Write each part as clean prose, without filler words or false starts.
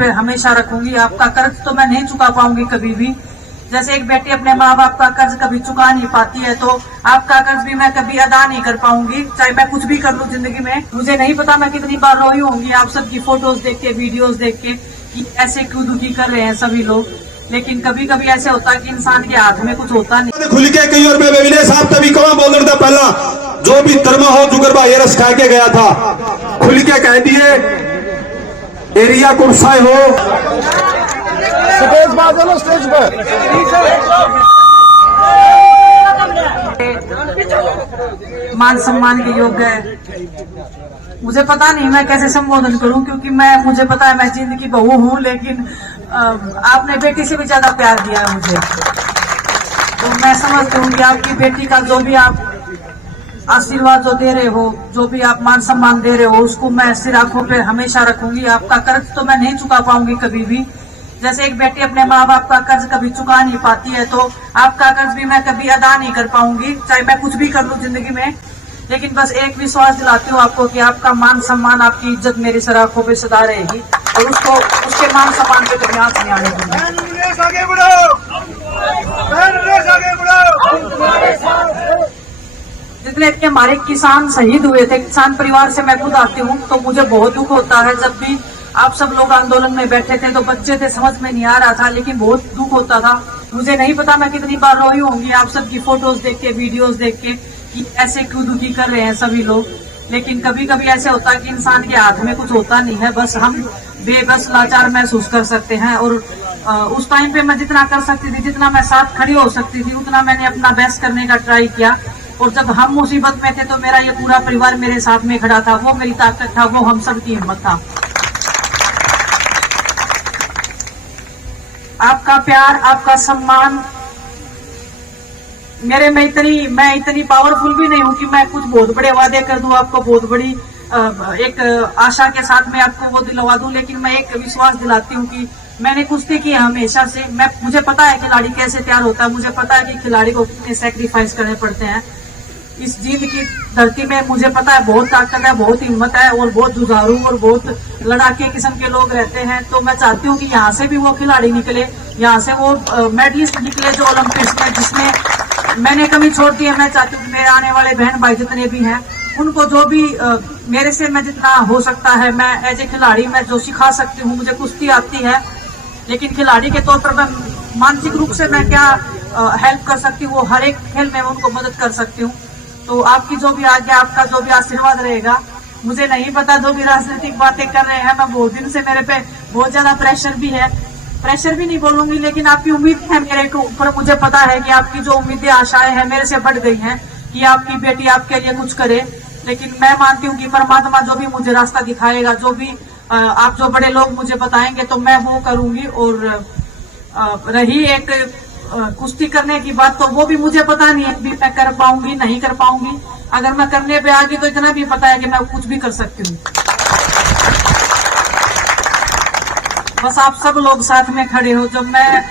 पे हमेशा रखूंगी। आपका कर्ज तो मैं नहीं चुका पाऊंगी कभी भी। जैसे एक बेटी अपने माँ बाप का कर्ज कभी चुका नहीं पाती है, तो आपका कर्ज भी मैं कभी अदा नहीं कर पाऊंगी, चाहे मैं कुछ भी कर लूं जिंदगी में। मुझे नहीं पता मैं कितनी बार रोई होंगी आप सबकी फोटोज देख के, वीडियोस देख के, कि ऐसे क्यों दुखी कर रहे हैं सभी लोग। लेकिन कभी कभी ऐसे होता है कि इंसान के हाथ में कुछ होता नहीं। खुल के कई और विनय साहब तभी कौन बोल रहा था, पहला जो भी तरमा हो जुगर भाई रस खा के गया था, खुल के कह दिए एरिया कुर्साई हो। स्टेज बात है स्टेज पर मान सम्मान के योग्य है। मुझे पता नहीं मैं कैसे संबोधन करूं, क्योंकि मुझे पता है मैं जिंदगी बहू हूं, लेकिन आपने बेटी से भी ज्यादा प्यार दिया है मुझे। तो मैं समझती हूँ कि आपकी बेटी का जो भी आप आशीर्वाद जो दे रहे हो, जो भी आप मान सम्मान दे रहे हो, उसको मैं सिर आंखों पे हमेशा रखूंगी। आपका कर्ज तो मैं नहीं चुका पाऊंगी कभी भी। जैसे एक बेटी अपने माँ बाप का कर्ज कभी चुका नहीं पाती है, तो आपका कर्ज भी मैं कभी अदा नहीं कर पाऊंगी, चाहे मैं कुछ भी कर लूं जिंदगी में। लेकिन बस एक विश्वास दिलाती हूँ आपको कि आपका मान सम्मान, आपकी इज्जत मेरी सर आंखों पे सदा रहेगी, और उसके मान सम्मान पे कभी आंच नहीं आने दूंगी। जितने इतने हमारे किसान शहीद हुए थे, किसान परिवार से मैं खुद आती हूँ, तो मुझे बहुत दुख होता है। जब भी आप सब लोग आंदोलन में बैठे थे तो बच्चे थे, समझ में नहीं आ रहा था, लेकिन बहुत दुख होता था। मुझे नहीं पता मैं कितनी बार रोई होंगी आप सबकी फोटोज देख के, वीडियोस देख के, कि ऐसे क्यों दुखी कर रहे हैं सभी लोग। लेकिन कभी कभी ऐसे होता है कि इंसान के हाथ में कुछ होता नहीं है, बस हम बेबस लाचार महसूस कर सकते हैं। और उस टाइम पे मैं जितना कर सकती थी, जितना मैं साथ खड़ी हो सकती थी, उतना मैंने अपना बेस्ट करने का ट्राई किया। और जब हम मुसीबत में थे तो मेरा ये पूरा परिवार मेरे साथ में खड़ा था, वो मेरी ताकत था, वो हम सबकी हिम्मत था। आपका प्यार, आपका सम्मान मैं इतनी पावरफुल भी नहीं हूं कि मैं कुछ बहुत बड़े वादे कर दूं आपको, बहुत बड़ी एक आशा के साथ मैं आपको वो दिलवा दूं। लेकिन मैं एक विश्वास दिलाती हूँ कि मैंने कुश्ती की हमेशा से। मुझे पता है खिलाड़ी कैसे तैयार होता है, मुझे पता है कि खिलाड़ी को कितने सैक्रिफाइस करने पड़ते हैं। इस जीत की धरती में मुझे पता है बहुत ताकत है, बहुत हिम्मत है, और बहुत जुझारू और बहुत लड़ाके किस्म के लोग रहते हैं। तो मैं चाहती हूँ कि यहाँ से भी वो खिलाड़ी निकले, यहाँ से वो मेडलिस्ट निकले जो ओलंपिक्स में, जिसमें मैंने कमी छोड़ दी है। मैं चाहती हूँ कि मेरे आने वाले बहन भाई जितने भी हैं, उनको जो भी मेरे से मैं जितना हो सकता है, मैं एज ए खिलाड़ी मैं जो सिखा सकती हूँ। मुझे कुश्ती आती है, लेकिन खिलाड़ी के तौर पर मैं मानसिक रूप से मैं क्या हेल्प कर सकती हूँ, वो हर एक खेल में उनको मदद कर सकती हूँ। तो आपकी जो भी आज्ञा, आपका जो भी आशीर्वाद रहेगा। मुझे नहीं पता जो भी राजनीतिक बातें कर रहे हैं, मैं बहुत दिन से मेरे पे बहुत ज्यादा प्रेशर भी है, प्रेशर भी नहीं बोलूंगी, लेकिन आपकी उम्मीद है मेरे ऊपर। मुझे पता है कि आपकी जो उम्मीदें, आशाएं हैं मेरे से बढ़ गई हैं कि आपकी बेटी आपके लिए कुछ करे। लेकिन मैं मानती हूँ कि परमात्मा जो भी मुझे रास्ता दिखाएगा, जो भी आप जो बड़े लोग मुझे बताएंगे, तो मैं वो करूंगी। और रही एक कुश्ती करने की बात, तो वो भी मुझे पता नहीं है कि मैं कर पाऊंगी नहीं कर पाऊंगी। अगर मैं करने पे आ गई तो इतना भी पता है कि मैं कुछ भी कर सकती हूँ। बस आप सब लोग साथ में खड़े हो। जब मैं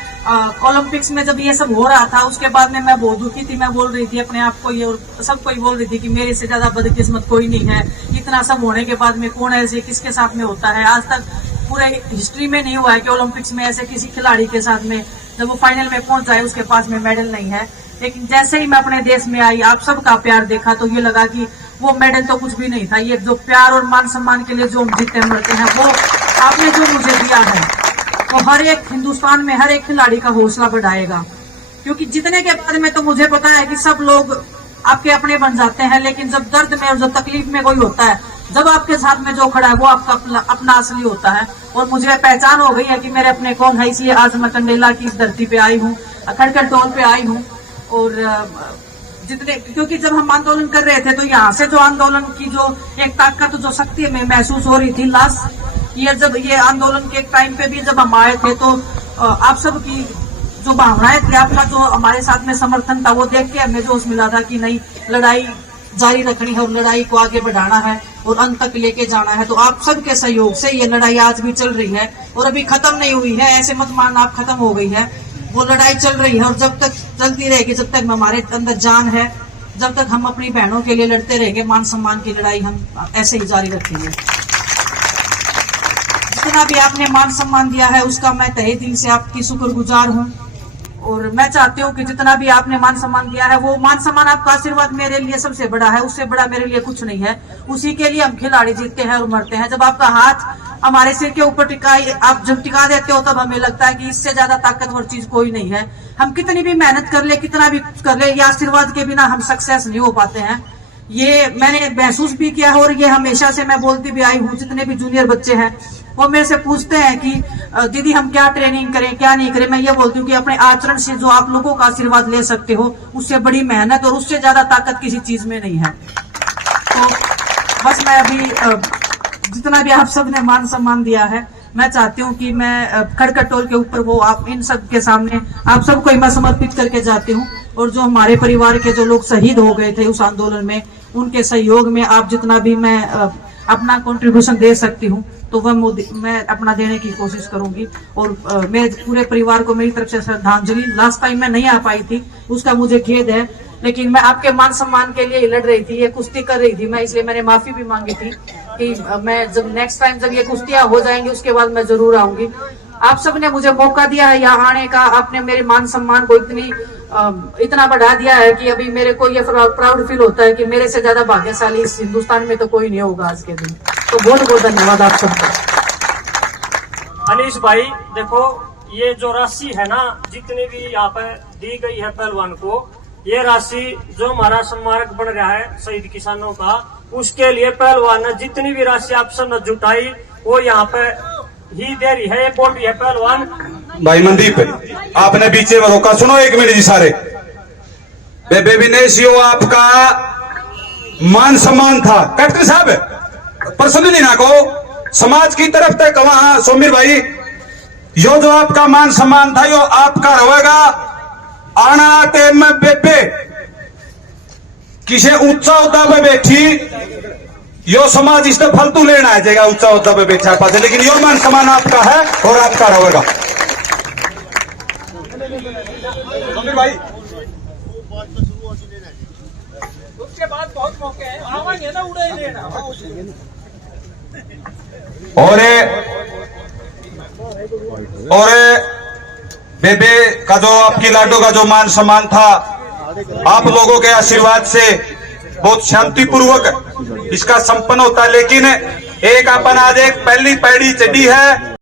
ओलंपिक्स में जब ये सब हो रहा था, उसके बाद में मैं बहुत दुखी थी। मैं बोल रही थी अपने आप को ये, और सबको ही बोल रही थी कि मेरे से ज्यादा बदकिस्मत कोई नहीं है। इतना सब होने के बाद में कौन ऐसे किसके साथ में होता है? आज तक पूरे हिस्ट्री में नहीं हुआ है कि ओलंपिक्स में ऐसे किसी खिलाड़ी के साथ में जब वो फाइनल में पहुंच जाए उसके पास में मेडल नहीं है। लेकिन जैसे ही मैं अपने देश में आई, आप सबका प्यार देखा, तो ये लगा कि वो मेडल तो कुछ भी नहीं था। ये जो प्यार और मान सम्मान के लिए जो हम जीते मरते हैं, वो आपने जो मुझे दिया है, वो हर एक हिंदुस्तान में हर एक खिलाड़ी का हौसला बढ़ाएगा। क्योंकि जीतने के बाद में तो मुझे पता है कि सब लोग आपके अपने बन जाते हैं, लेकिन जब दर्द में और जब तकलीफ में कोई होता है, जब आपके साथ में जो खड़ा है वो आपका अपना असली होता है। और मुझे पहचान हो गई है कि मेरे अपने कौन है, इसलिए आज मैं कंडेला की इस धरती पे आई हूँ, खड़खड़ टोल पे आई हूँ। और क्योंकि जब हम आंदोलन कर रहे थे, तो यहाँ से जो आंदोलन की जो एक ताकत, जो शक्ति में महसूस हो रही थी लास्ट ईयर, जब ये आंदोलन के टाइम पे भी जब हम आए थे, तो आप सब की जो भावनाएं थी, आपका जो हमारे साथ में समर्थन था, वो देख के हमें जोश मिला था कि नहीं, लड़ाई जारी रखनी है और लड़ाई को आगे बढ़ाना है और अंत तक लेके जाना है। तो आप सबके सहयोग से ये लड़ाई आज भी चल रही है और अभी खत्म नहीं हुई है। ऐसे मत मानना आप खत्म हो गई है, वो लड़ाई चल रही है और जब तक चलती रहेगी, जब तक हमारे अंदर जान है, जब तक हम अपनी बहनों के लिए लड़ते रहेंगे, मान सम्मान की लड़ाई हम ऐसे ही जारी रखेंगे। जितना भी आपने मान सम्मान दिया है उसका मैं तहे दिल से आपकी शुक्रगुजार हूँ। और मैं चाहती हूँ कि जितना भी आपने मान सम्मान दिया है वो मान सम्मान आपका आशीर्वाद मेरे लिए सबसे बड़ा है, उससे बड़ा मेरे लिए कुछ नहीं है। उसी के लिए हम खिलाड़ी जीतते हैं और मरते हैं। जब आपका हाथ हमारे सिर के ऊपर आप जब टिका देते हो तब हमें लगता है कि इससे ज्यादा ताकतवर चीज कोई नहीं है। हम कितनी भी मेहनत कर ले, कितना भी कर ले, ये आशीर्वाद के बिना हम सक्सेस नहीं हो पाते हैं। ये मैंने महसूस भी किया है और ये हमेशा से मैं बोलती भी आई हूँ। जितने भी जूनियर बच्चे हैं वो मेरे से पूछते हैं कि दीदी हम क्या ट्रेनिंग करें, क्या नहीं करें। मैं ये बोलती हूँ कि अपने आचरण से जो आप लोगों का आशीर्वाद ले सकते हो उससे बड़ी मेहनत और उससे ज्यादा ताकत किसी चीज में नहीं है। तो बस मैं अभी जितना भी आप सब ने मान सम्मान दिया है, मैं चाहती हूँ कि मैं खड़कटोल के ऊपर वो आप इन सब के सामने आप सबको मैं समर्पित करके जाती हूँ। और जो हमारे परिवार के जो लोग शहीद हो गए थे उस आंदोलन में, उनके सहयोग में आप जितना भी मैं अपना कंट्रीब्यूशन दे सकती हूँ तो वह मैं अपना देने की कोशिश करूंगी। और मेरे पूरे परिवार को मेरी तरफ से श्रद्धांजलि। लास्ट टाइम मैं नहीं आ पाई थी, उसका मुझे खेद है, लेकिन मैं आपके मान सम्मान के लिए लड़ रही थी, ये कुश्ती कर रही थी मैं, इसलिए मैंने माफी भी मांगी थी कि मैं जब नेक्स्ट टाइम जब ये कुश्तियां हो जाएंगी उसके बाद मैं जरूर आऊंगी। आप सब ने मुझे मौका दिया है यहाँ आने का, आपने मेरे मान सम्मान को इतना बढ़ा दिया है कि अभी मेरे को ये प्राउड फील होता है कि मेरे से ज्यादा भाग्यशाली इस हिंदुस्तान में तो कोई नहीं होगा आज के दिन। तो बहुत बहुत धन्यवाद आप सबका। अनीश भाई देखो, ये जो राशि है ना जितनी भी यहाँ पे दी गई है पहलवान को, ये राशि जो हमारा स्मारक बन रहा है शहीद किसानों का, उसके लिए पहलवान ने जितनी भी राशि आप सब ने जुटाई वो यहाँ पे ही दे रही है। ये बोल रही है पहलवान भाई मनदीप, आपने बीचे में रोका, सुनो एक मिनट जी सारे। बेबे विनेश यो आपका मान सम्मान था, कलेक्टर साहब पर्सनली ना कहो, समाज की तरफ तक वहां सोमिर भाई, यो जो आपका मान सम्मान था यो आपका रहेगा। आना टाइम में बेबे किसे ऊंचा होता पे बैठी, यो समाज इससे फालतू लेना है जाएगा, ऊंचा होता पे बैठा पास, लेकिन यो मान सम्मान आपका है और आपका रहेगा। भाई उसके बाद बहुत मौके हैं, आवांगे ना उड़े लेना। और बेबे का जो आपकी लाडो का जो मान सम्मान था, आप लोगों के आशीर्वाद से बहुत शांतिपूर्वक इसका संपन्न होता है। लेकिन एक अपन आज एक पहली पैड़ी चढ़ी है।